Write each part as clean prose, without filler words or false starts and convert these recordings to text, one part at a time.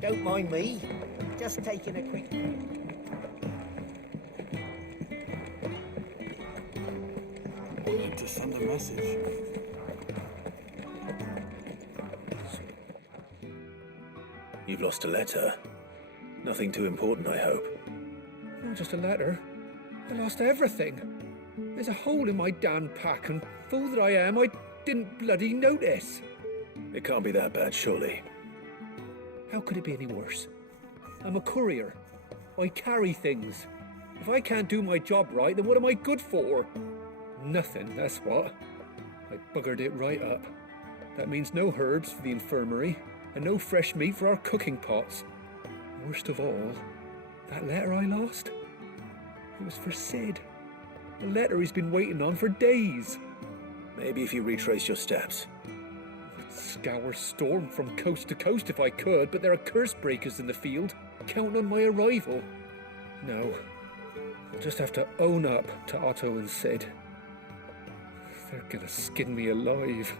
Don't mind me. Just taking a quick... I need to send a message. You've lost a letter. Nothing too important, I hope. Not just a letter. I lost everything. There's a hole in my damn pack, and fool that I am, I didn't bloody notice. It can't be that bad, surely. How could it be any worse? I'm a courier. I carry things. If I can't do my job right, then what am I good for? Nothing, that's what. I buggered it right up. That means no herbs for the infirmary, and no fresh meat for our cooking pots. Worst of all, that letter I lost? It was for Sid. A letter he's been waiting on for days. Maybe if you retrace your steps. I'd scour Storm from coast to coast if I could, but there are curse breakers in the field, counting on my arrival. No, I'll just have to own up to Otto and Sid. They're gonna skin me alive.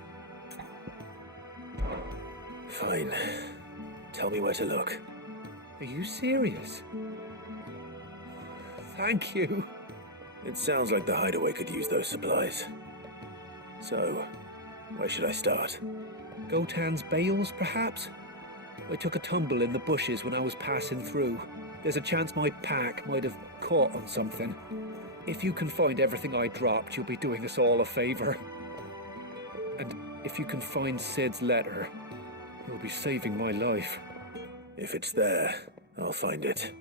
Fine. Tell me where to look. Are you serious? Thank you. It sounds like the hideaway could use those supplies. So, where should I start? Gotan's bales, perhaps? I took a tumble in the bushes when I was passing through. There's a chance my pack might have caught on something. If you can find everything I dropped, you'll be doing us all a favor. And if you can find Sid's letter, you'll be saving my life. If it's there, I'll find it.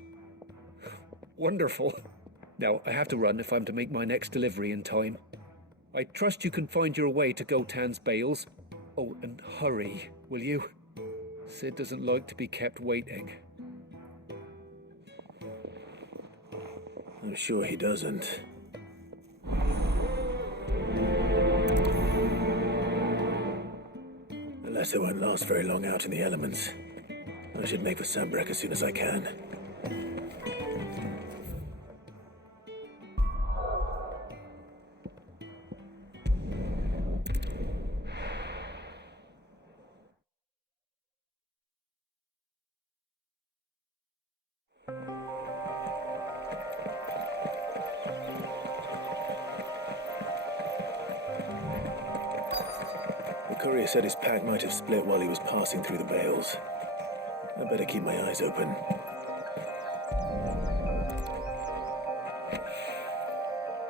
Wonderful. Now, I have to run if I'm to make my next delivery in time. I trust you can find your way to Gotan's bales. Oh, and hurry, will you? Sid doesn't like to be kept waiting. I'm sure he doesn't. The letter won't last very long out in the elements. I should make for Sambrek as soon as I can. The courier said his pack might have split while he was passing through the bales. I better keep my eyes open.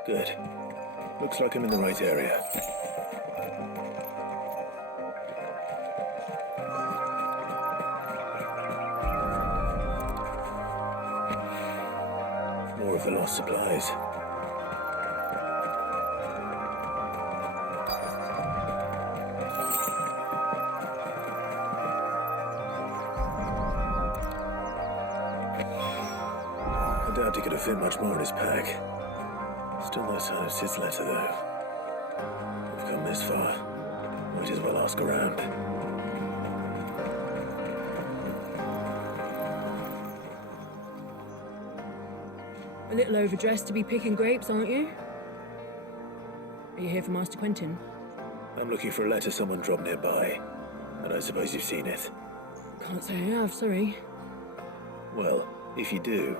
Good. Looks like I'm in the right area. More of the lost supplies. I doubt he could have fit much more in his pack. Still no sign of Sid's letter, though. We've come this far. Might as well ask around. A little overdressed to be picking grapes, aren't you? Are you here for Master Quentin? I'm looking for a letter someone dropped nearby, and I suppose you've seen it. Can't say I have, sorry. Well, if you do...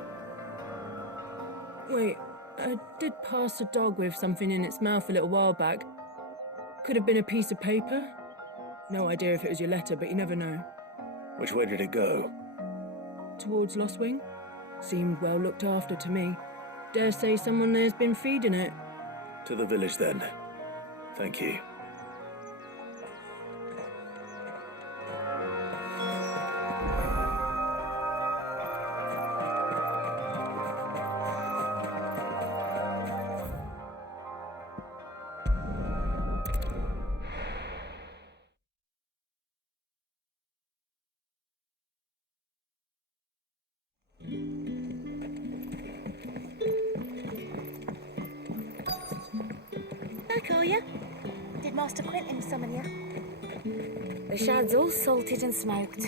Wait, I did pass a dog with something in its mouth a little while back. Could have been a piece of paper. No idea if it was your letter, but you never know. Which way did it go? Towards Lost Wing? Seemed well looked after to me. Dare say someone there's been feeding it. To the village, then. Thank you. I call you. Did Master Quentin summon you? The shad's all salted and smoked.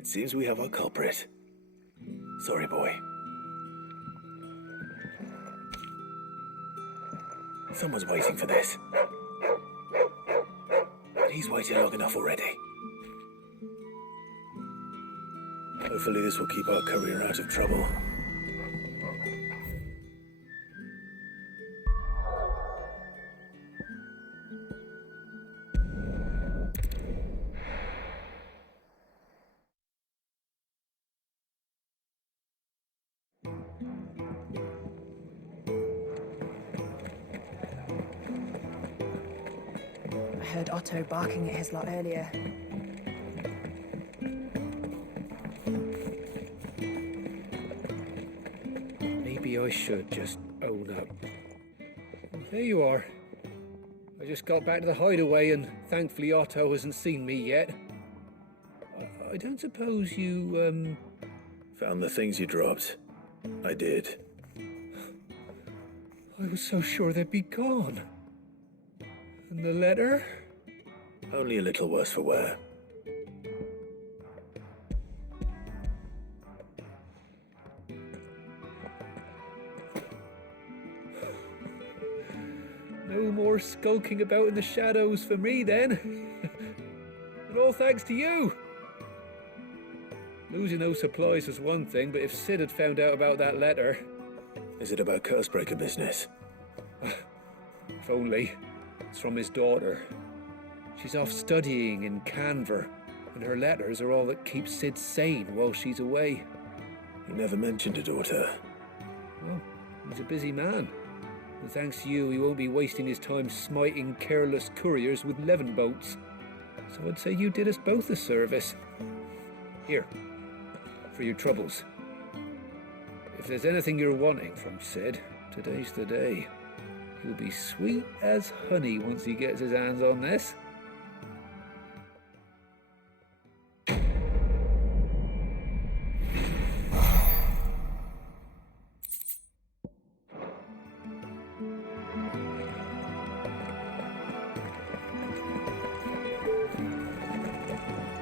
It seems we have our culprit. Sorry, boy. Someone's waiting for this. And he's waited long enough already. Hopefully this will keep our courier out of trouble. I heard Otto barking at his lot earlier. Maybe I should just own up. There you are. I just got back to the hideaway and thankfully Otto hasn't seen me yet. I don't suppose you, Found the things you dropped. I did. I was so sure they'd be gone. And the letter? Only a little worse for wear. No more skulking about in the shadows for me then. And all thanks to you. Losing those supplies was one thing, but if Sid had found out about that letter... Is it about Cursebreaker business? If only. It's from his daughter. She's off studying in Canver, and her letters are all that keeps Sid sane while she's away. He never mentioned a daughter. Well, he's a busy man. And thanks to you, he won't be wasting his time smiting careless couriers with levin boats. So I'd say you did us both a service. Here, for your troubles. If there's anything you're wanting from Sid, today's the day. He'll be sweet as honey once he gets his hands on this.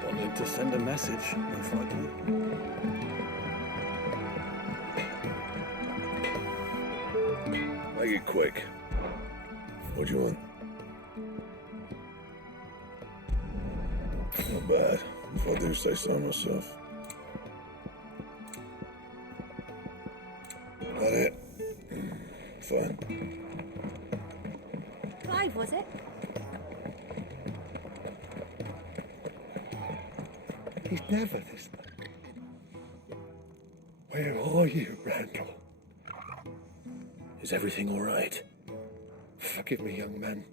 Wanted to send a message, most likely. Make it quick. What do you want? Not bad, if I do say so myself. That it? Fine. Clive, was it? He's never this. Where are you, Randall? Is everything all right? Forgive me, young man.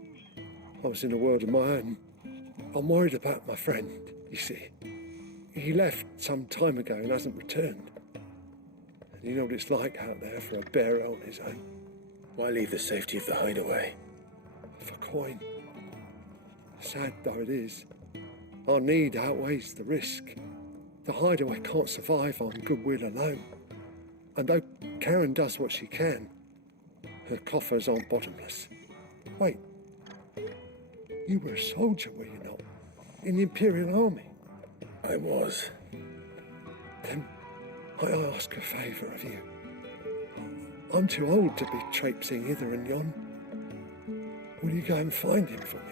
I was in a world of my own. I'm worried about my friend, you see. He left some time ago and hasn't returned. And you know what it's like out there for a bearer on his own. Why leave the safety of the hideaway? For coin. Sad though it is, our need outweighs the risk. The hideaway can't survive on goodwill alone. And though Karen does what she can, her coffers aren't bottomless. Wait, you were a soldier, were you not? In the Imperial Army? I was. Then I ask a favour of you. I'm too old to be traipsing hither and yon. Will you go and find him for me?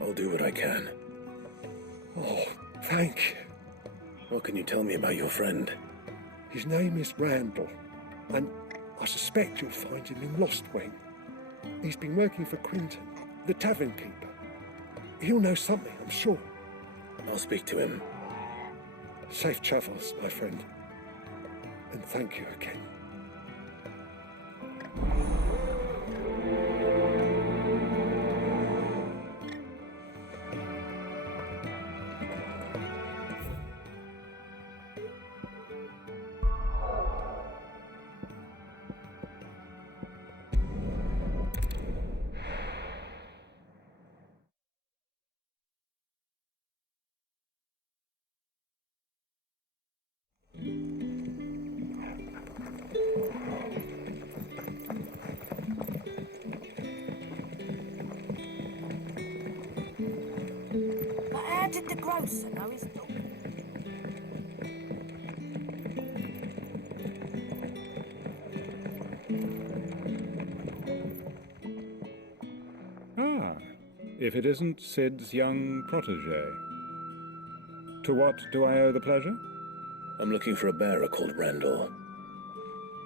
I'll do what I can. Oh, thank you. What can you tell me about your friend? His name is Randall, and I suspect you'll find him in Lost Wing. He's been working for Quinton, the tavern keeper. He'll know something, I'm sure. I'll speak to him. Safe travels, my friend. And thank you again. That did the grocer know his dog? Ah, if it isn't Sid's young protege. To what do I owe the pleasure? I'm looking for a bearer called Randall.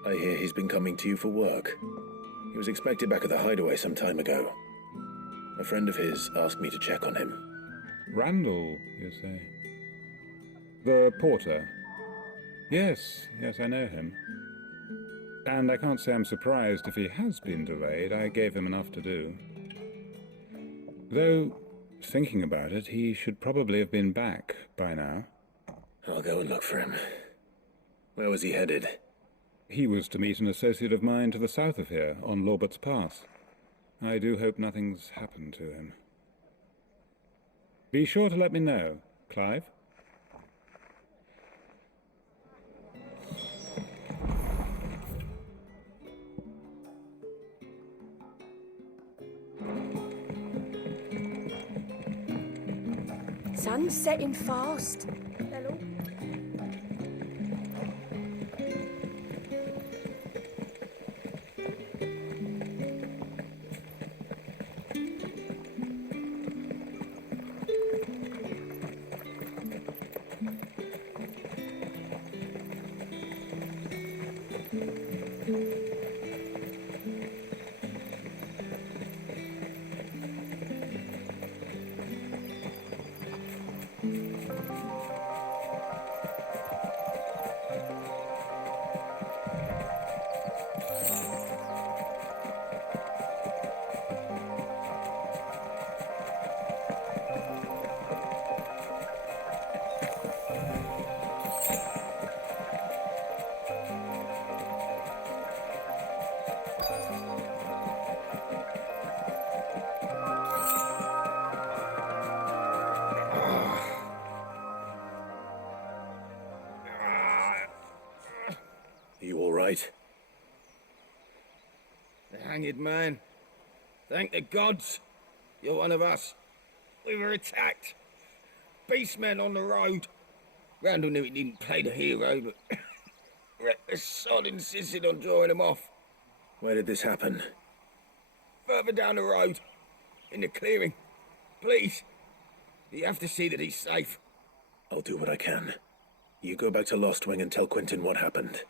I hear he's been coming to you for work. He was expected back at the hideaway some time ago. A friend of his asked me to check on him. Randall, you say? The porter? Yes, I know him. And I can't say I'm surprised if he has been delayed. I gave him enough to do. Though, thinking about it, he should probably have been back by now. I'll go and look for him. Where was he headed? He was to meet an associate of mine to the south of here, on Lorbert's Pass. I do hope nothing's happened to him. Be sure to let me know, Clive. Sun's setting fast. Hello. Right. The hanged man. Thank the gods. You're one of us. We were attacked. Beastmen on the road. Randall knew he didn't play the hero, but the sod insisted on drawing him off. Where did this happen? Further down the road. In the clearing. Please. You have to see that he's safe. I'll do what I can. You go back to Lost Wing and tell Quentin what happened.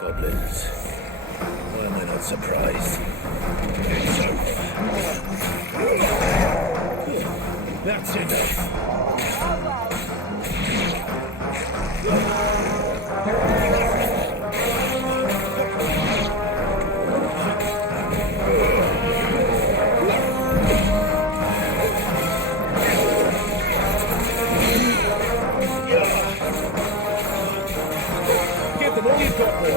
Goblins. Why am I not surprised? It's over. That's enough. Give them all you've got, boy.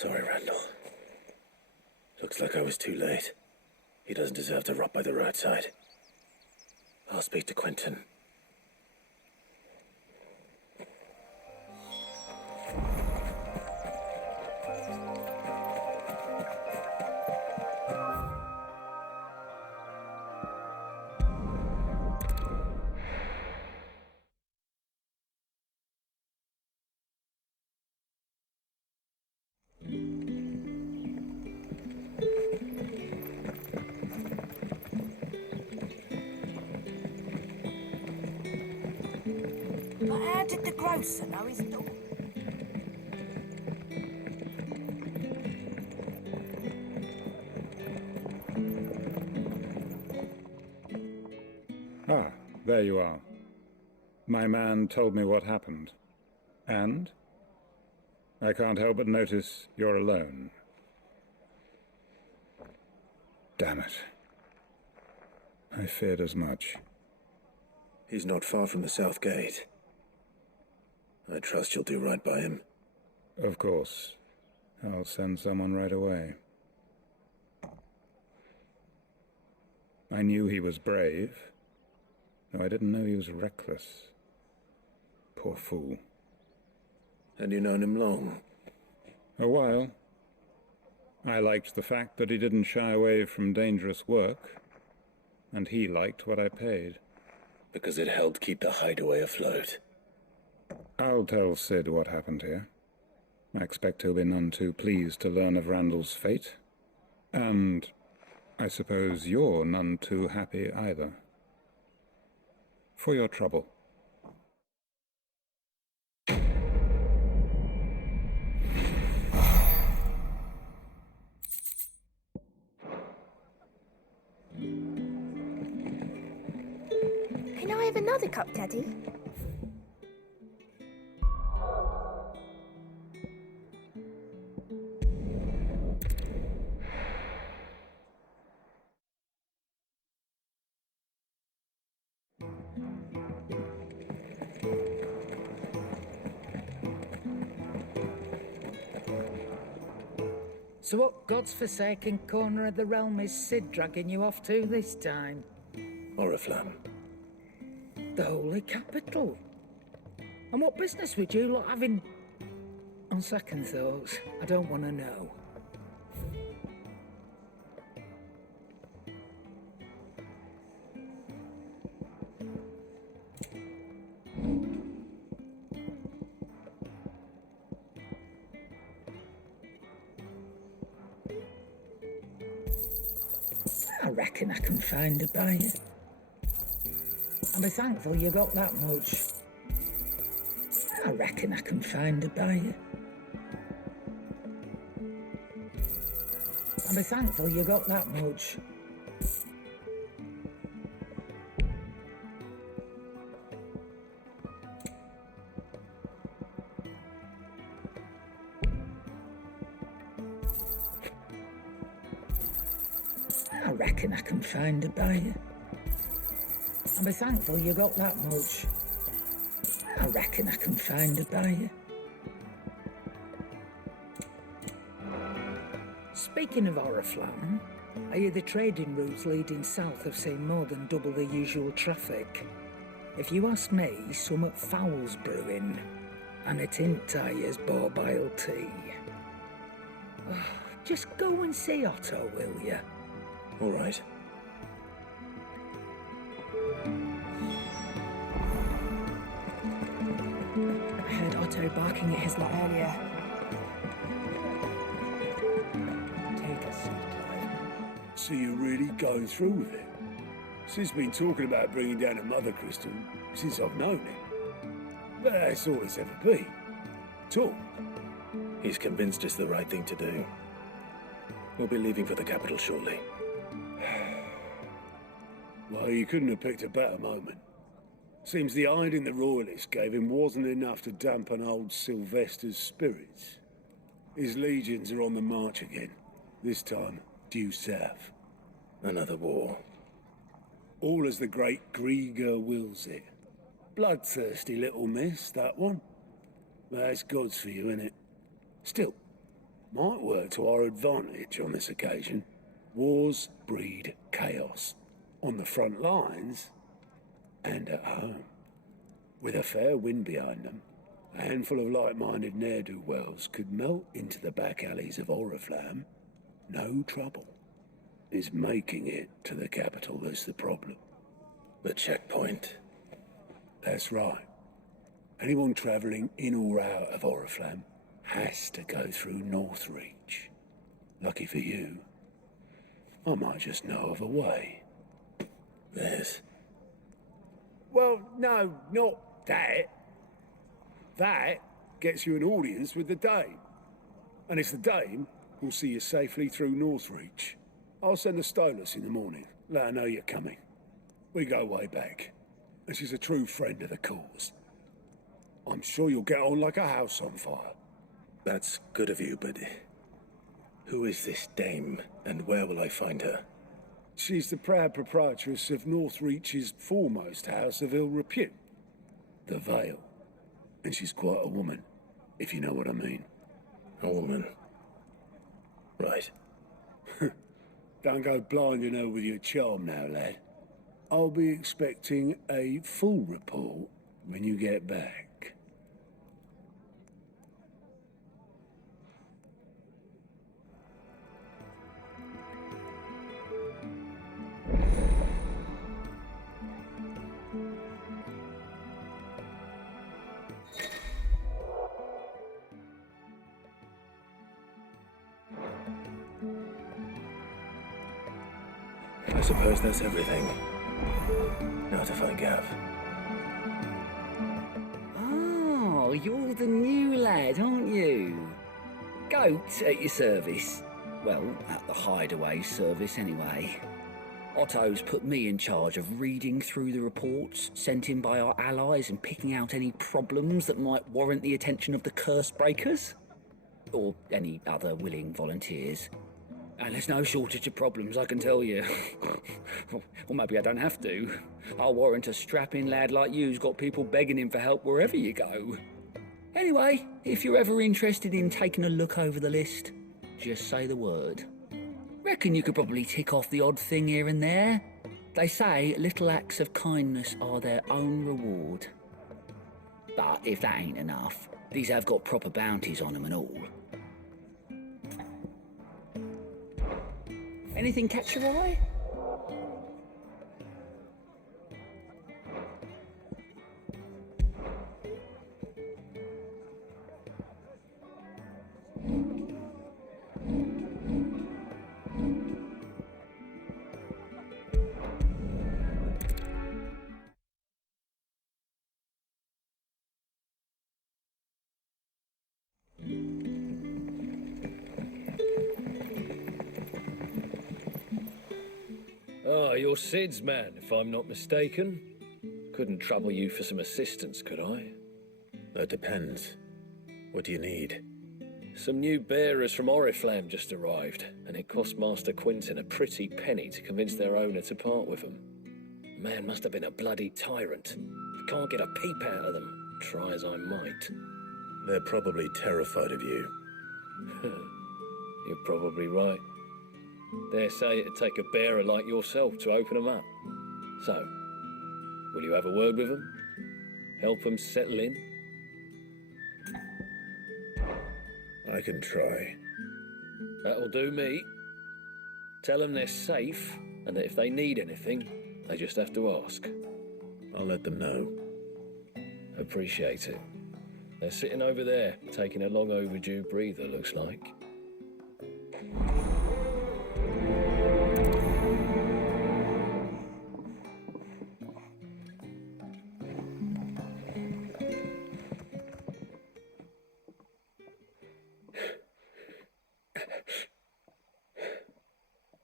Sorry, Randall. Looks like I was too late. He doesn't deserve to rot by the roadside. I'll speak to Quentin. But how did the grocer know his daughter? Ah, there you are. My man told me what happened. And? I can't help but notice you're alone. Damn it. I feared as much. He's not far from the south gate. I trust you'll do right by him. Of course. I'll send someone right away. I knew he was brave, though I didn't know he was reckless. Poor fool. And you known him long? A while. I liked the fact that he didn't shy away from dangerous work, and he liked what I paid. Because it helped keep the hideaway afloat. I'll tell Sid what happened here. I expect he'll be none too pleased to learn of Randall's fate. And I suppose you're none too happy either. For your trouble. Can I have another cup, Daddy? So what God's forsaken corner of the realm is Sid dragging you off to this time? Oriflamme. The Holy Capital. And what business would you lot having? On second thoughts, I don't want to know. I reckon I can find a buyer. I'll be thankful you got that much. I reckon I can find a buyer. I'll be thankful you got that much. I reckon I can find a buyer. I'll be thankful you got that much. I reckon I can find a buyer. Speaking of Oriflamme, I hear the trading routes leading south have seen more than double the usual traffic. If you ask me, somewhat foul's brewing, and it ain't tires borbile tea. Just go and see Otto, will you? All right. I heard Otto barking at his lot earlier. Take a seat, Clive. So you're really going through with it? Sid's been talking about bringing down a mother crystal since I've known him. But that's all it's ever been. Talk. He's convinced it's the right thing to do. We'll be leaving for the capital shortly. Well, you couldn't have picked a better moment. Seems the hiding the royalists gave him wasn't enough to dampen old Sylvester's spirits. His legions are on the march again, this time due south. Another war. All as the great Grieger wills it. Bloodthirsty little miss, that one. That's God's for you, innit? Still, might work to our advantage on this occasion. Wars breed chaos. On the front lines and at home. With a fair wind behind them, a handful of like-minded ne'er-do-wells could melt into the back alleys of Oriflamme. No trouble. It's making it to the capital that's the problem. The checkpoint. That's right. Anyone travelling in or out of Oriflamme has to go through Northreach. Lucky for you, I might just know of a way. Yes. Well, no, not that. That gets you an audience with the Dame. And it's the Dame who'll see you safely through Northreach. I'll send the Stolas in the morning, let her know you're coming. We go way back, and she's a true friend of the cause. I'm sure you'll get on like a house on fire. That's good of you, but who is this Dame, and where will I find her? She's the proud proprietress of Northreach's foremost house of ill repute, the Vale. And she's quite a woman, if you know what I mean. A woman. Right. Don't go blinding her with your charm now, lad. I'll be expecting a full report when you get back. I suppose that's everything. Now to find Gav. Oh, you're the new lad, aren't you? Goat at your service. Well, at the hideaway service anyway. Otto's put me in charge of reading through the reports sent in by our allies and picking out any problems that might warrant the attention of the curse breakers. Or any other willing volunteers. And there's no shortage of problems, I can tell you. Or maybe I don't have to. I'll warrant a strapping lad like you's got people begging him for help wherever you go. Anyway, if you're ever interested in taking a look over the list, just say the word. Reckon you could probably tick off the odd thing here and there. They say little acts of kindness are their own reward. But if that ain't enough, these have got proper bounties on them and all. Anything catch your eye? Ah, you're Sid's man, if I'm not mistaken. Couldn't trouble you for some assistance, could I? That depends. What do you need? Some new bearers from Oriflamme just arrived, and it cost Master Quinton a pretty penny to convince their owner to part with them. Man must have been a bloody tyrant. I can't get a peep out of them, try as I might. They're probably terrified of you. You're probably right. Dare say it'd take a bearer like yourself to open them up. So, will you have a word with them? Help them settle in? I can try. That'll do me. Tell them they're safe, and that if they need anything, they just have to ask. I'll let them know. Appreciate it. They're sitting over there, taking a long overdue breather, looks like.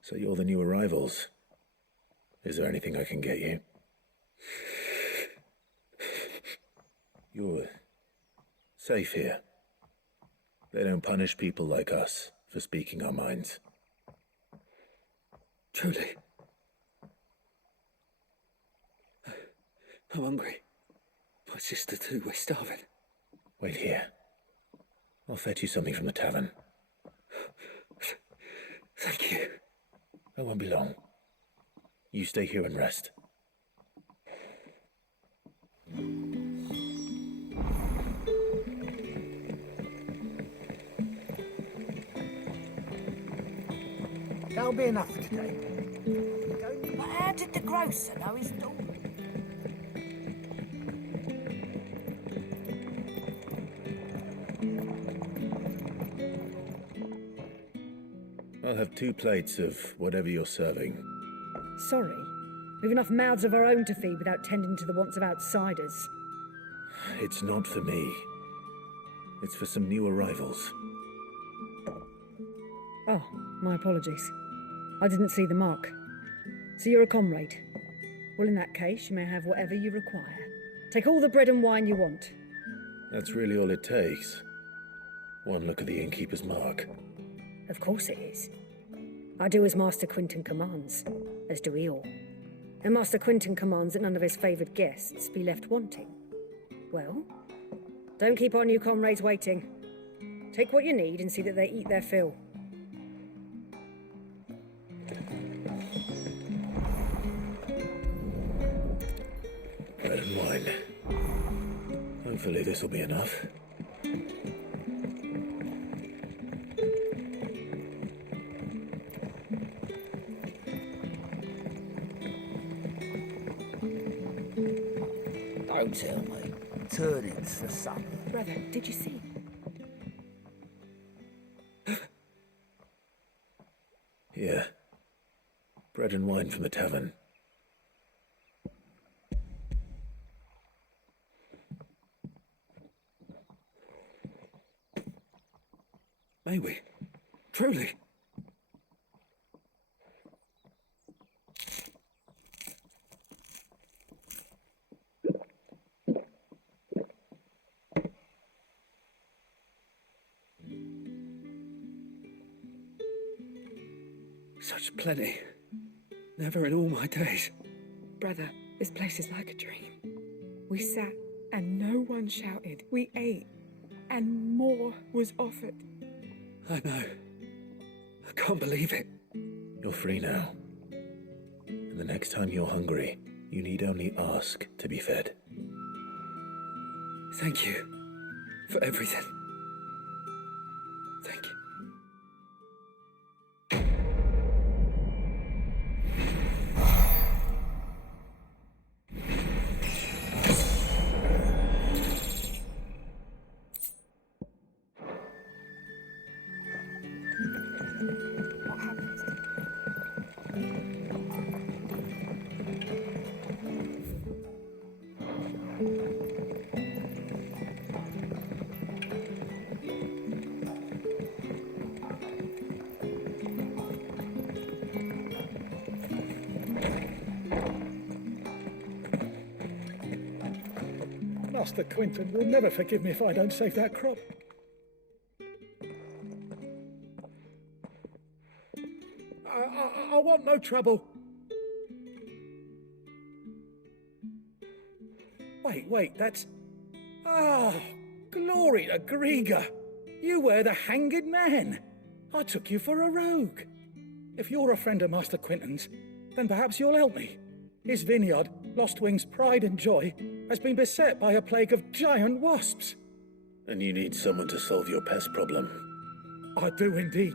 So you're the new arrivals. Is there anything I can get you? You're safe here. They don't punish people like us for speaking our minds. Truly. I'm hungry. My sister too, we're starving. Wait here. I'll fetch you something from the tavern. Thank you. I won't be long. You stay here and rest. That'll be enough for today. But how did the grocer know his daughter? I'll have 2 plates of whatever you're serving. Sorry. We've enough mouths of our own to feed without tending to the wants of outsiders. It's not for me. It's for some new arrivals. Oh, my apologies. I didn't see the mark. So you're a comrade. Well, in that case, you may have whatever you require. Take all the bread and wine you want. That's really all it takes. One look at the innkeeper's mark. Of course it is. I do as Master Quinton commands, as do we all. And Master Quinton commands that none of his favoured guests be left wanting. Well, don't keep our new comrades waiting. Take what you need and see that they eat their fill. Bread and wine. Hopefully this will be enough. Don't tell me. Turnings for supper. Brother, did you see? Here. Bread and wine from the tavern. May we? Truly? Such plenty. Never in all my days. Brother, this place is like a dream. We sat and no one shouted. We ate and more was offered. I know. I can't believe it. You're free now. And the next time you're hungry, you need only ask to be fed. Thank you for everything. Thank you. Master Quinton will never forgive me if I don't save that crop. I want no trouble. Wait, that's... Oh, glory to Grieger. You were the hanged man. I took you for a rogue. If you're a friend of Master Quinton's, then perhaps you'll help me. His vineyard, Lostwing's pride and joy, has been beset by a plague of giant wasps. And you need someone to solve your pest problem. I do indeed.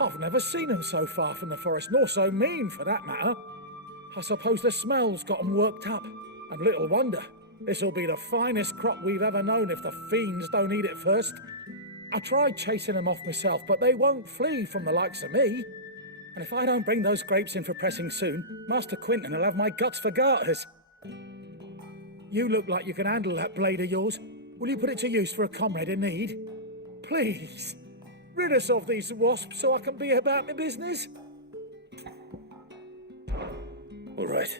I've never seen them so far from the forest, nor so mean for that matter. I suppose the smell's got 'em worked up. And little wonder. This'll be the finest crop we've ever known if the fiends don't eat it first. I tried chasing them off myself, but they won't flee from the likes of me. And if I don't bring those grapes in for pressing soon, Master Quinton will have my guts for garters. You look like you can handle that blade of yours. Will you put it to use for a comrade in need? Please, rid us of these wasps so I can be about my business. All right.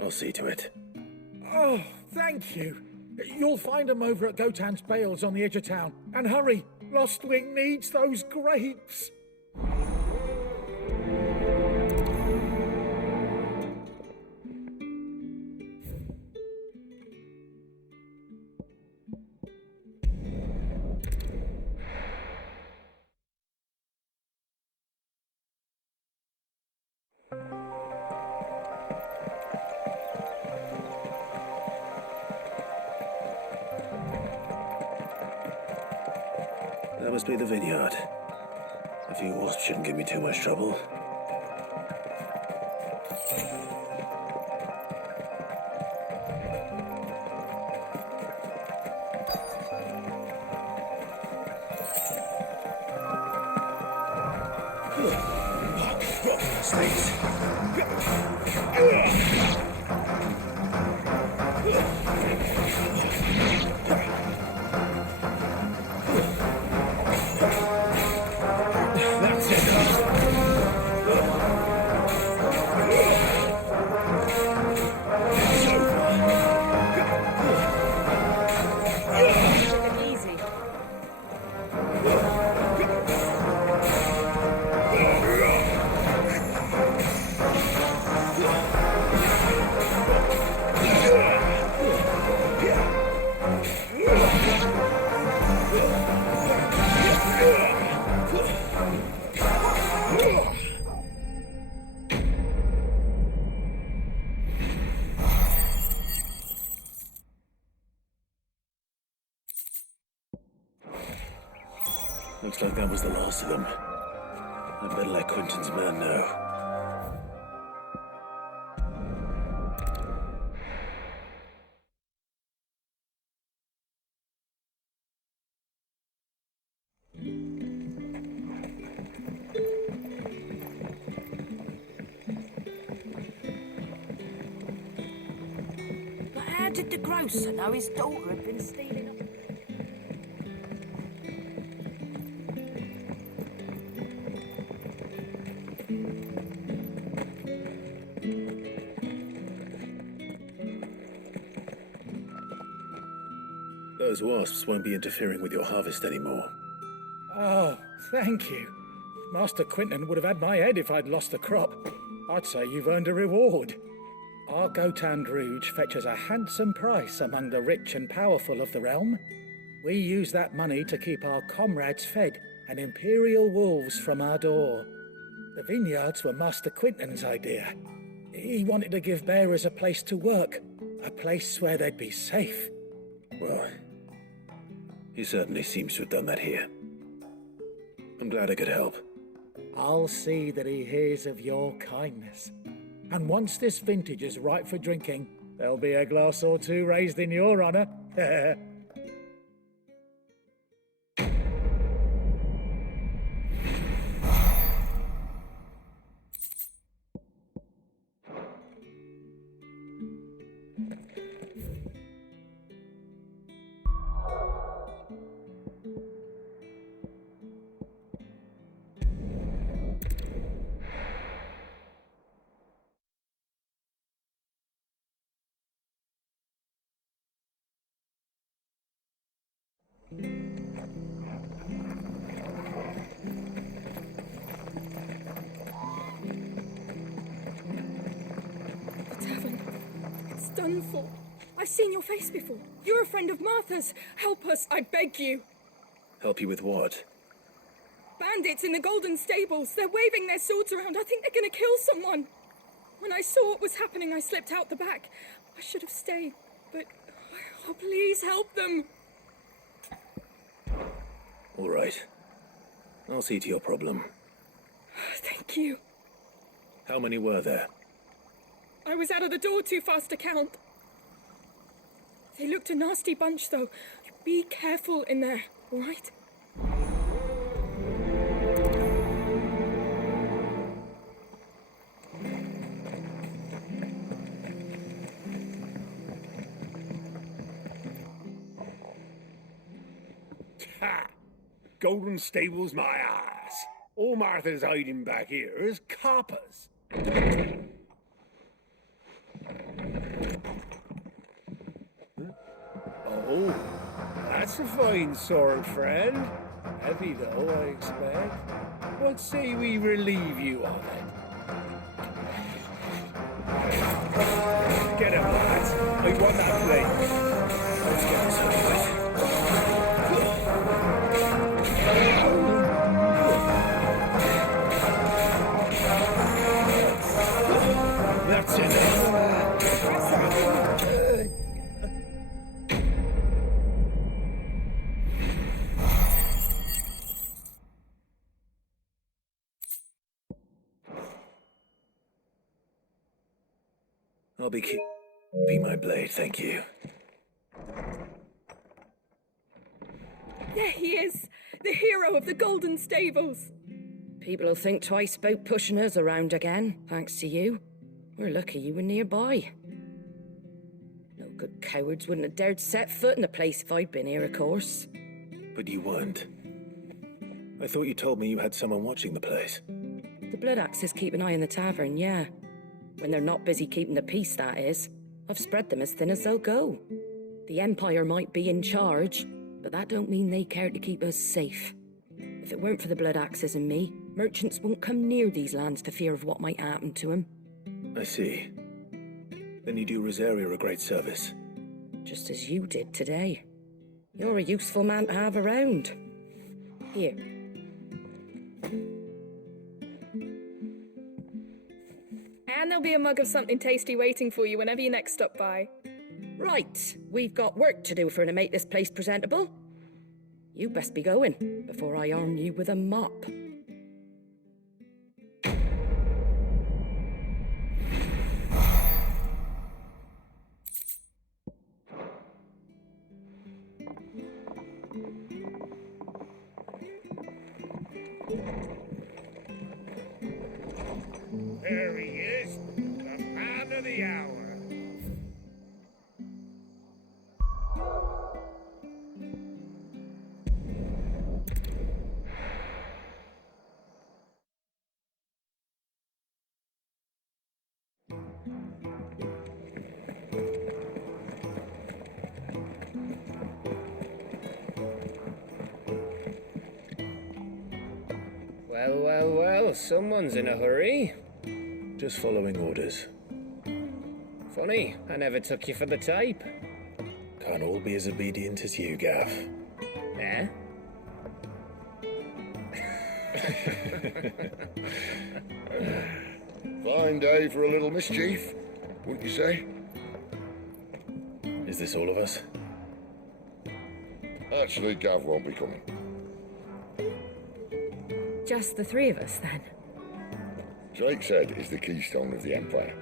I'll see to it. Oh, thank you. You'll find them over at Gotan's Bales on the edge of town. And hurry, Lostwing needs those grapes. must be the vineyard. A few wasps shouldn't give me too much trouble. Snakes. That's it. Easy. Looks like that was the last of them. I'd better let Quentin's man know. But how did the grocer know his daughter had been stealing up? Those wasps won't be interfering with your harvest anymore. Oh, thank you. Master Quentin would have had my head if I'd lost the crop. I'd say you've earned a reward. Our Gotand Rouge fetches a handsome price among the rich and powerful of the realm. We use that money to keep our comrades fed and imperial wolves from our door. The vineyards were Master Quentin's idea. He wanted to give bearers a place to work, a place where they'd be safe. Well, he certainly seems to have done that here. I'm glad I could help. I'll see that he hears of your kindness. And once this vintage is ripe for drinking, there'll be a glass or two raised in your honor. It's done for. I've seen your face before. You're a friend of Martha's. Help us, I beg you. Help you with what? Bandits in the Golden Stables. They're waving their swords around. I think they're gonna kill someone. When I saw what was happening, I slipped out the back. I should have stayed, but... Oh, please help them. All right. I'll see to your problem. Thank you. How many were there? I was out of the door too fast to count. They looked a nasty bunch, though. Be careful in there, all right? Ha! Golden Stables, my ass. All Martha's hiding back here is coppers. Oh, that's a fine sword, friend. Heavy, though, I expect. What say we relieve you of it? Get him, lads. I want that blade. Let's get this over with. That's enough. I'll be keeping my blade, thank you. There he is, the hero of the Golden Stables. People will think twice about pushing us around again, thanks to you. We're lucky you were nearby. No good cowards wouldn't have dared set foot in the place if I'd been here, of course. But you weren't. I thought you told me you had someone watching the place. The Blood Axes keep an eye on the tavern, yeah. When they're not busy keeping the peace, that is. I've spread them as thin as they'll go. The Empire might be in charge, but that don't mean they care to keep us safe. If it weren't for the Blood Axes and me, merchants won't come near these lands for fear of what might happen to them. I see. Then you do Rosaria a great service. Just as you did today. You're a useful man to have around. Here. And there'll be a mug of something tasty waiting for you whenever you next stop by. Right, we've got work to do for to make this place presentable. You best be going, before I arm you with a mop. There he is, the man of the hour. Well, someone's in a hurry. Just following orders. Funny, I never took you for the type. Can't all be as obedient as you, Gaff. Eh? Fine day for a little mischief, wouldn't you say? Is this all of us? Actually, Gav won't be coming. Just the three of us, then? Drake's Head is the keystone of the Empire.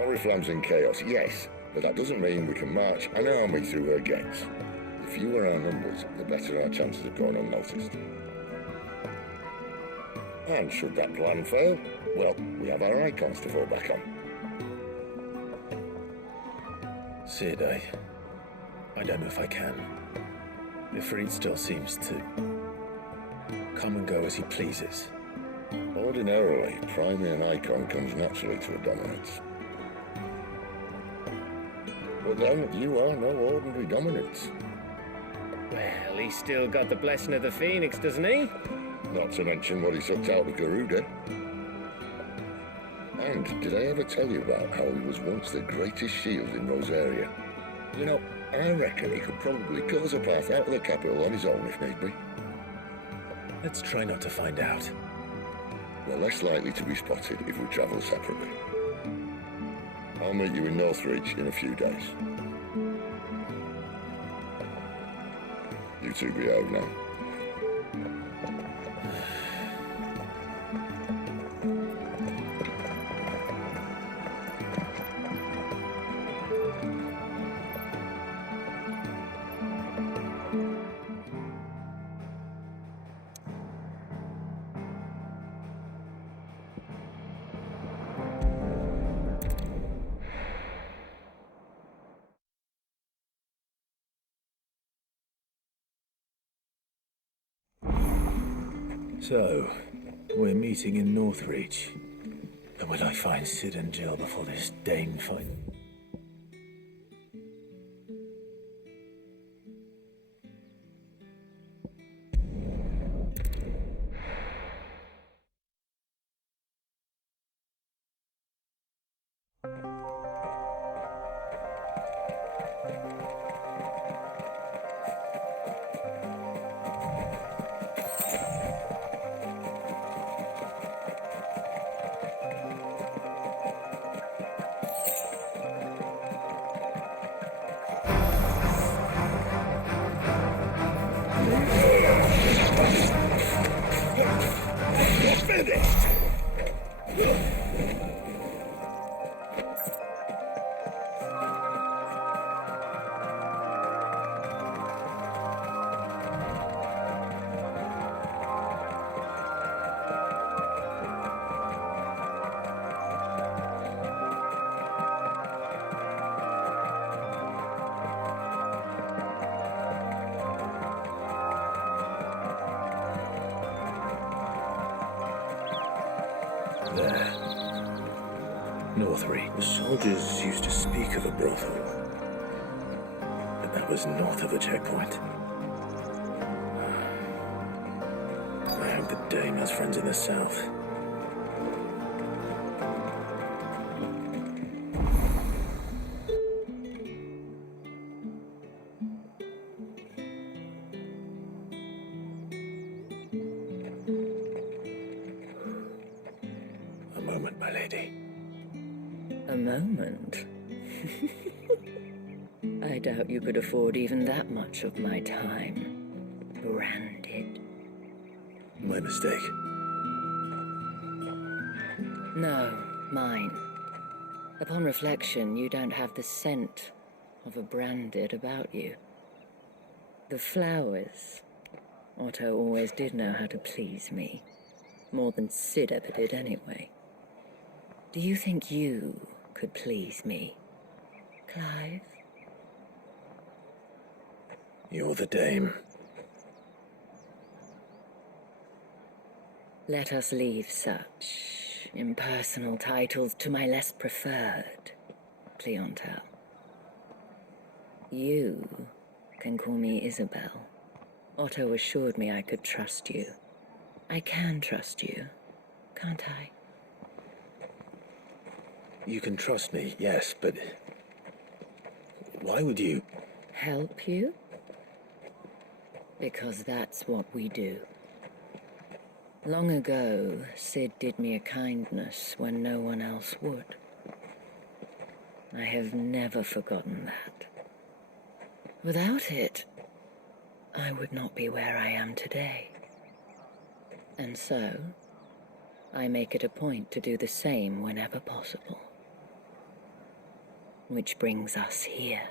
Oriflamme's in chaos, yes, but that doesn't mean we can march an army through her gates. The fewer our numbers, the better our chances of going unnoticed. And should that plan fail, well, we have our icons to fall back on. Sid, I don't know if I can. Ifrit still seems to come and go as he pleases. Ordinarily, priming an icon comes naturally to a dominance. But then, you are no ordinary dominance. Well, he's still got the blessing of the Phoenix, doesn't he? Not to mention what he sucked out of Garuda. And did I ever tell you about how he was once the greatest shield in Rosaria? You know, I reckon he could probably cut us a path out of the capital on his own if need be. Let's try not to find out. We're less likely to be spotted if we travel separately. I'll meet you in Northreach in a few days. You two behave now. So, we're meeting in Northreach. And will I find Sid and Jill before this Dane fight? There. Northreach. The soldiers used to speak of a brothel, but that was north of the checkpoint. I hope the dame has friends in the south. A moment, my lady. A moment? I doubt you could afford even that much of my time. Branded. My mistake. No, mine. Upon reflection, you don't have the scent of a branded about you. The flowers. Otto always did know how to please me. More than Sid ever did anyway. Do you think you could please me, Clive? You're the dame. Let us leave such impersonal titles to my less preferred clientele. You can call me Isabel. Otto assured me I could trust you. I can trust you, can't I? You can trust me, yes, but why would you? Help you? Because that's what we do. Long ago, Sid did me a kindness when no one else would. I have never forgotten that. Without it, I would not be where I am today. And so, I make it a point to do the same whenever possible. Which brings us here.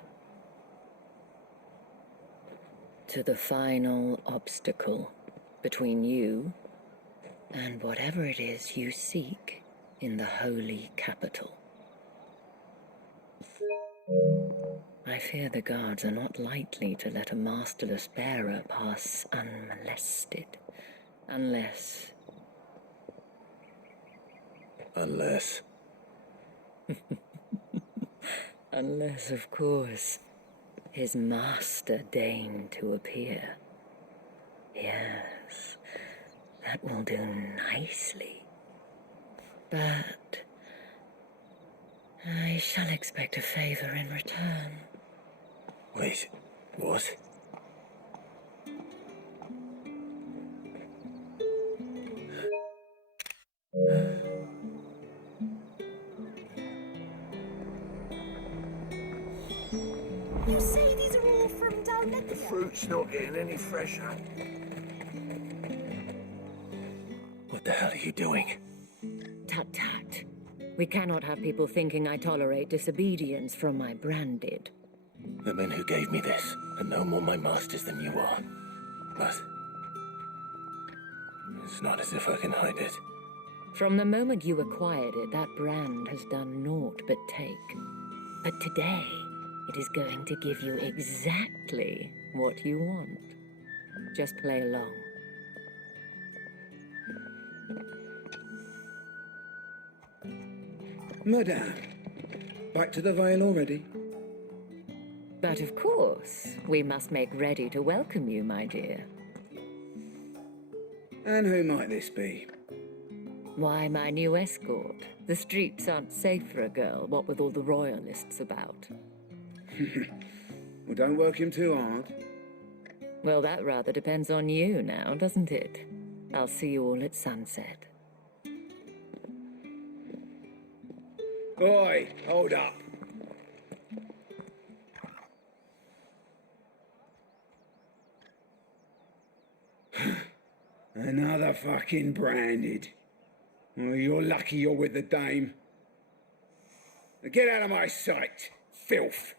To the final obstacle between you and whatever it is you seek in the holy capital. I fear the guards are not likely to let a masterless bearer pass unmolested. Unless... Unless, of course, his master deigned to appear. Yes, that will do nicely. But I shall expect a favor in return. Wait, what? You say these are all from down at The fruit's not getting any fresher. What the hell are you doing? Tut tut. We cannot have people thinking I tolerate disobedience from my branded. The men who gave me this are no more my masters than you are. But it's not as if I can hide it. From the moment you acquired it, that brand has done naught but take. But today, it is going to give you exactly what you want. Just play along. Madame, back to the Vale already? But of course, we must make ready to welcome you, my dear. And who might this be? Why, my new escort. The streets aren't safe for a girl, what with all the royalists about. Well, don't work him too hard. Well, that rather depends on you now, doesn't it? I'll see you all at sunset. Oi, hold up. Another fucking branded. Oh, you're lucky you're with the dame. Now get out of my sight, filth.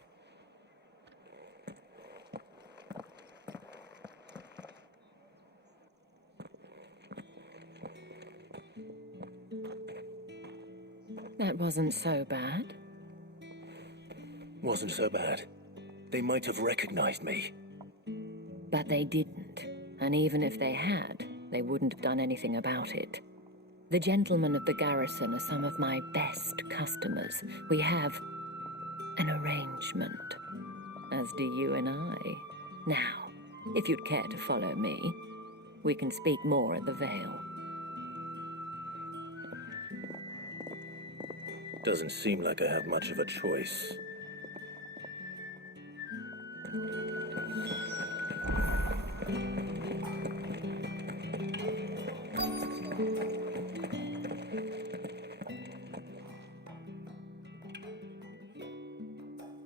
That wasn't so bad. Wasn't so bad. They might have recognized me. But they didn't. And even if they had, they wouldn't have done anything about it. The gentlemen of the garrison are some of my best customers. We have an arrangement, as do you and I. Now, if you'd care to follow me, we can speak more at the Vale. Doesn't seem like I have much of a choice.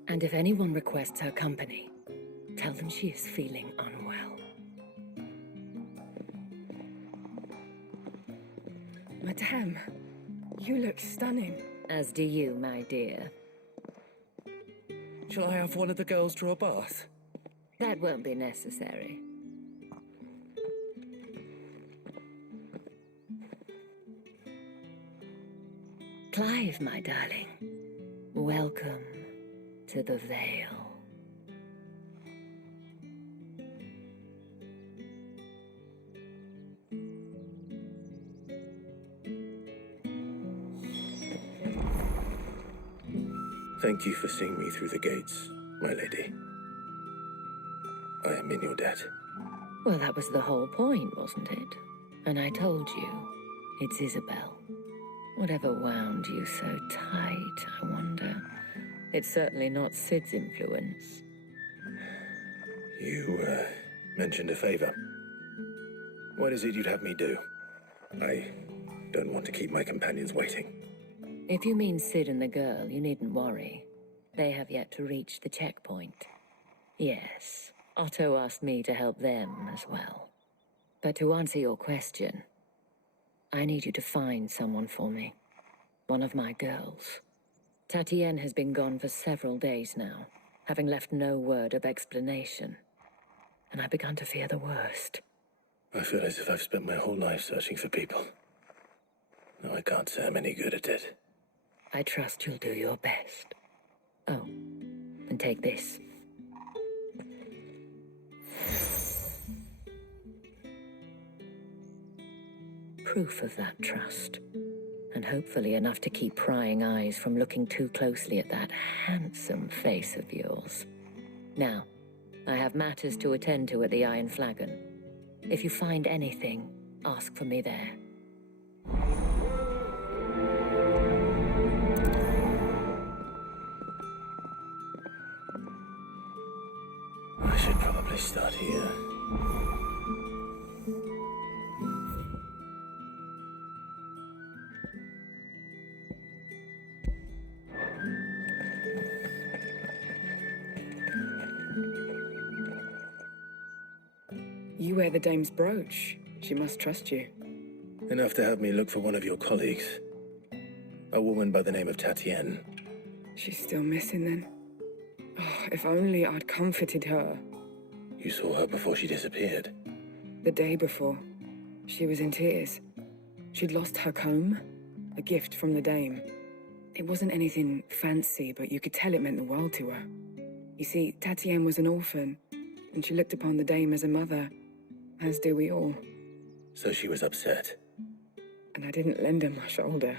And if anyone requests her company, tell them she is feeling unwell. Madame, you look stunning. As do you, my dear. Shall I have one of the girls draw a bath? That won't be necessary. Clive, my darling, welcome to the Vale. Thank you for seeing me through the gates, my lady. I am in your debt. Well, that was the whole point, wasn't it? And I told you, it's Isabel. Whatever wound you so tight, I wonder. It's certainly not Sid's influence. You, mentioned a favor. What is it you'd have me do? I don't want to keep my companions waiting. If you mean Sid and the girl, you needn't worry. They have yet to reach the checkpoint. Yes, Otto asked me to help them as well. But to answer your question, I need you to find someone for me. One of my girls. Tatienne has been gone for several days now, having left no word of explanation. And I've begun to fear the worst. I feel as if I've spent my whole life searching for people. No, I can't say I'm any good at it. I trust you'll do your best. Oh, and take this. Proof of that trust. And hopefully enough to keep prying eyes from looking too closely at that handsome face of yours. Now, I have matters to attend to at the Iron Flagon. If you find anything, ask for me there. I should probably start here. You wear the dame's brooch. She must trust you. Enough to have me look for one of your colleagues. A woman by the name of Tatienne. She's still missing then. Oh, if only I'd comforted her. You saw her before she disappeared? The day before. She was in tears. She'd lost her comb, a gift from the dame. It wasn't anything fancy, but you could tell it meant the world to her. You see, Tatienne was an orphan, and she looked upon the dame as a mother, as do we all. So she was upset. And I didn't lend her my shoulder.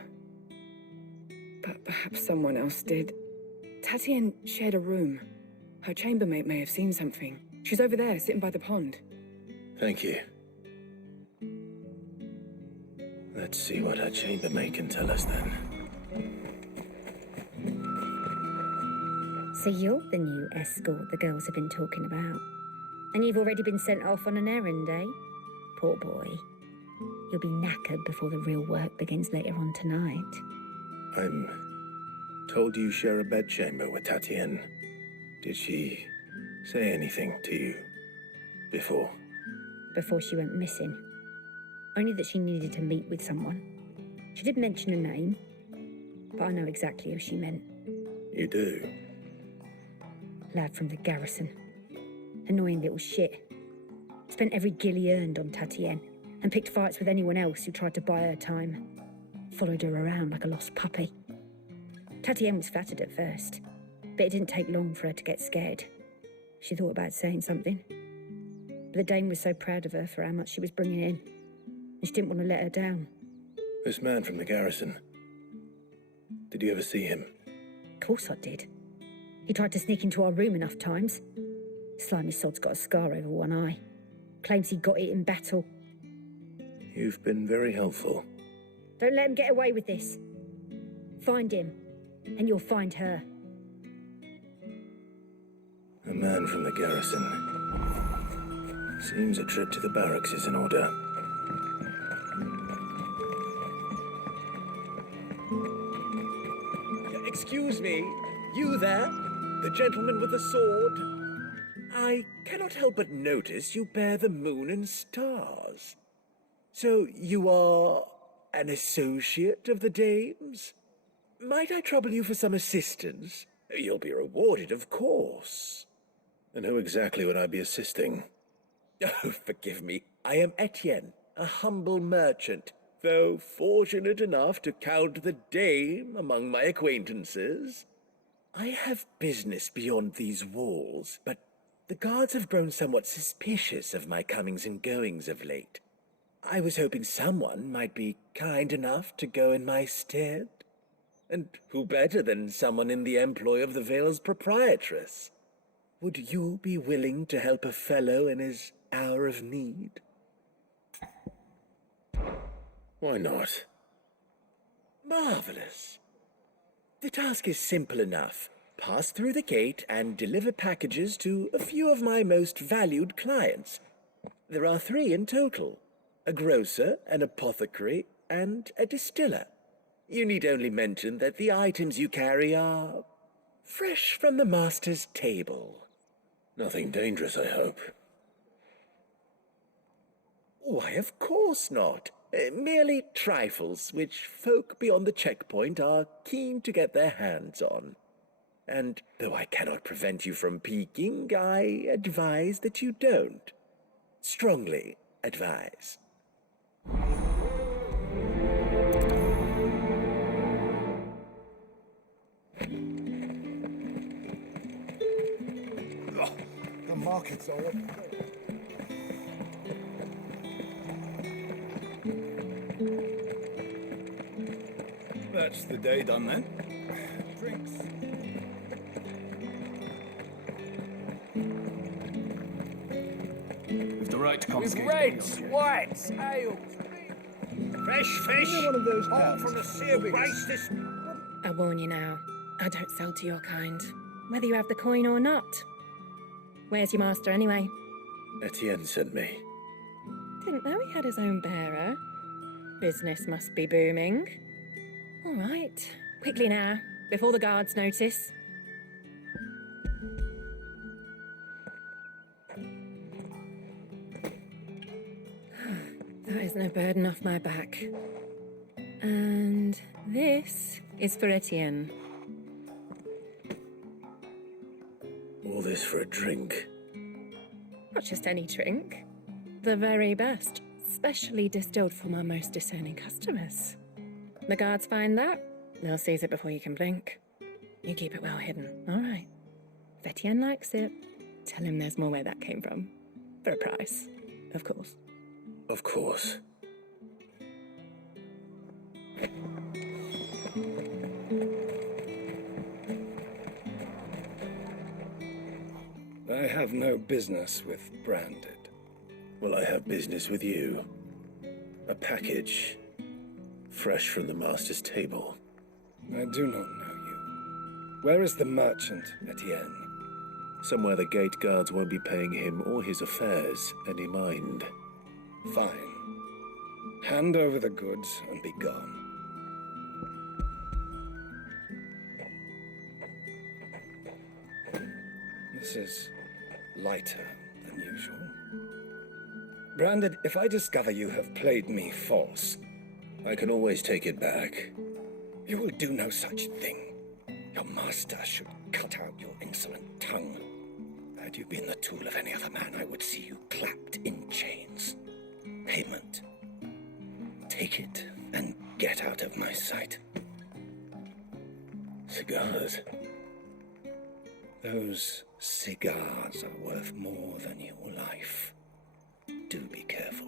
But perhaps someone else did. Tatienne shared a room. Her chambermaid may have seen something. She's over there, sitting by the pond. Thank you. Let's see what her chambermaid can tell us then. So you're the new escort the girls have been talking about. And you've already been sent off on an errand, eh? Poor boy. You'll be knackered before the real work begins later on tonight. I'm told you share a bedchamber with Tatienne. Did she say anything to you before? Before she went missing. Only that she needed to meet with someone. She did mention a name, but I know exactly who she meant. You do? Lad from the garrison. Annoying little shit. Spent every guil he earned on Tatienne, and picked fights with anyone else who tried to buy her time. Followed her around like a lost puppy. Tatienne was flattered at first, but it didn't take long for her to get scared. She thought about saying something. But the dame was so proud of her for how much she was bringing in, and she didn't want to let her down. This man from the garrison. Did you ever see him? Of course I did. He tried to sneak into our room enough times. Slimy sod's got a scar over one eye. Claims he got it in battle. You've been very helpful. Don't let him get away with this. Find him, and you'll find her. A man from the garrison. Seems a trip to the barracks is in order. Excuse me, you there? The gentleman with the sword? I cannot help but notice you bear the moon and stars. So you are an associate of the dames? Might I trouble you for some assistance? You'll be rewarded, of course. And who exactly would I be assisting? Oh, forgive me. I am Etienne, a humble merchant, though fortunate enough to count the dame among my acquaintances. I have business beyond these walls, but the guards have grown somewhat suspicious of my comings and goings of late. I was hoping someone might be kind enough to go in my stead. And who better than someone in the employ of the Vale's proprietress? Would you be willing to help a fellow in his hour of need? Why not? Marvelous. The task is simple enough. Pass through the gate and deliver packages to a few of my most valued clients. There are 3 in total: a grocer, an apothecary, and a distiller. You need only mention that the items you carry are fresh from the master's table. Nothing dangerous, I hope. Why, of course not. Merely trifles which folk beyond the checkpoint are keen to get their hands on. And though I cannot prevent you from peeking, I advise that you don't. Strongly advise. The markets are up. That's the day done then. Drinks. With the right to confiscate. Reds, whites, ales. Fresh fish. You know one of those hot pals? from the sea of grace this. I warn you now, I don't sell to your kind, whether you have the coin or not. Where's your master anyway? Etienne sent me. Didn't know he had his own bearer. Business must be booming. All right, quickly now, before the guards notice. That is no burden off my back. And this is for Etienne. All this for a drink. Not just any drink. The very best, specially distilled for my most discerning customers. The guards find that, they'll seize it before you can blink. You keep it well hidden, all right? If Etienne likes it, tell him there's more where that came from. For a price, of course. Of course. I have no business with Branded. Well, I have business with you. A package. Fresh from the master's table. I do not know you. Where is the merchant, Etienne? Somewhere the gate guards won't be paying him or his affairs any mind. Fine. Hand over the goods and be gone. This is lighter than usual. Branded, if I discover you have played me false... I can always take it back. You will do no such thing. Your master should cut out your insolent tongue. Had you been the tool of any other man, I would see you clapped in chains. Payment. Take it and get out of my sight. Cigars? Those cigars are worth more than your life. Do be careful.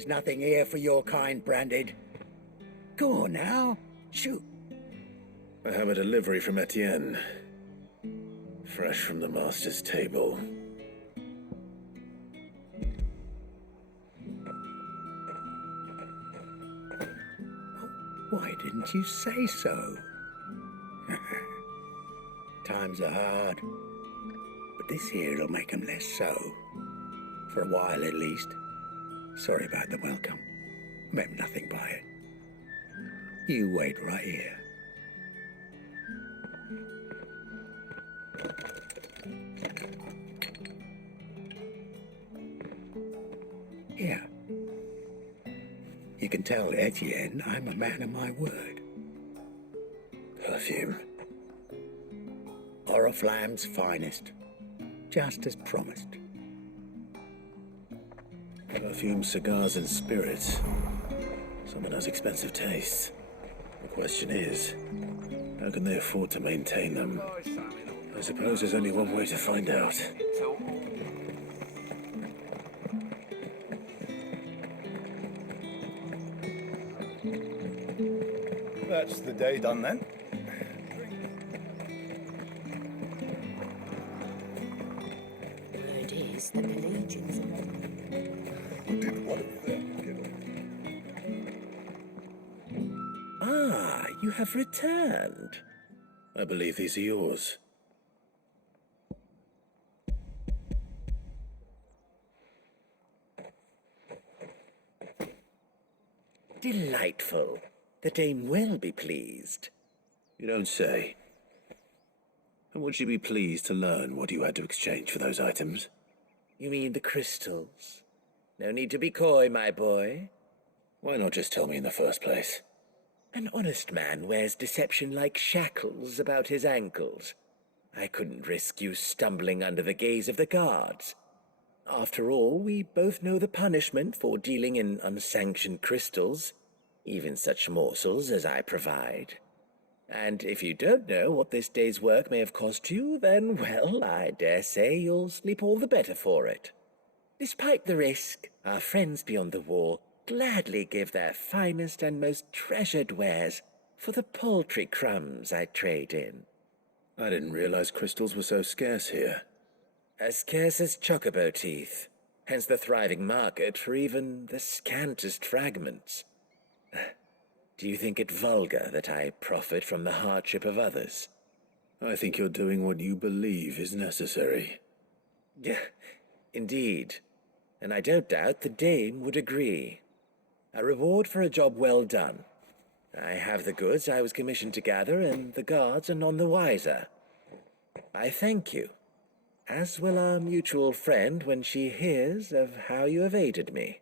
There's nothing here for your kind, Branded. Go on now, shoot. I have a delivery from Etienne. Fresh from the master's table. Why didn't you say so? Times are hard, but this here'll make 'em less so. For a while at least. Sorry about the welcome. Meant nothing by it. You wait right here. Here. You can tell Etienne I'm a man of my word. Perfume. Oriflamme's finest. Just as promised. Perfume, cigars, and spirits. Someone has expensive tastes. The question is, how can they afford to maintain them? I suppose there's only one way to find out. That's the day done then. Word is that the legions are ready. Did one of them get on? Ah, you have returned. I believe these are yours. Delightful. The dame will be pleased. You don't say. And would she be pleased to learn what you had to exchange for those items? You mean the crystals? No need to be coy, my boy. Why not just tell me in the first place? An honest man wears deception like shackles about his ankles. I couldn't risk you stumbling under the gaze of the guards. After all, we both know the punishment for dealing in unsanctioned crystals, even such morsels as I provide. And if you don't know what this day's work may have cost you, then, well, I dare say you'll sleep all the better for it. Despite the risk, our friends beyond the wall gladly give their finest and most treasured wares for the paltry crumbs I trade in. I didn't realize crystals were so scarce here. As scarce as chocobo teeth, hence the thriving market for even the scantest fragments. Do you think it vulgar that I profit from the hardship of others? I think you're doing what you believe is necessary. Indeed, and I don't doubt the dame would agree. A reward for a job well done. I have the goods I was commissioned to gather, and the guards are none the wiser. I thank you, as will our mutual friend when she hears of how you have aided me.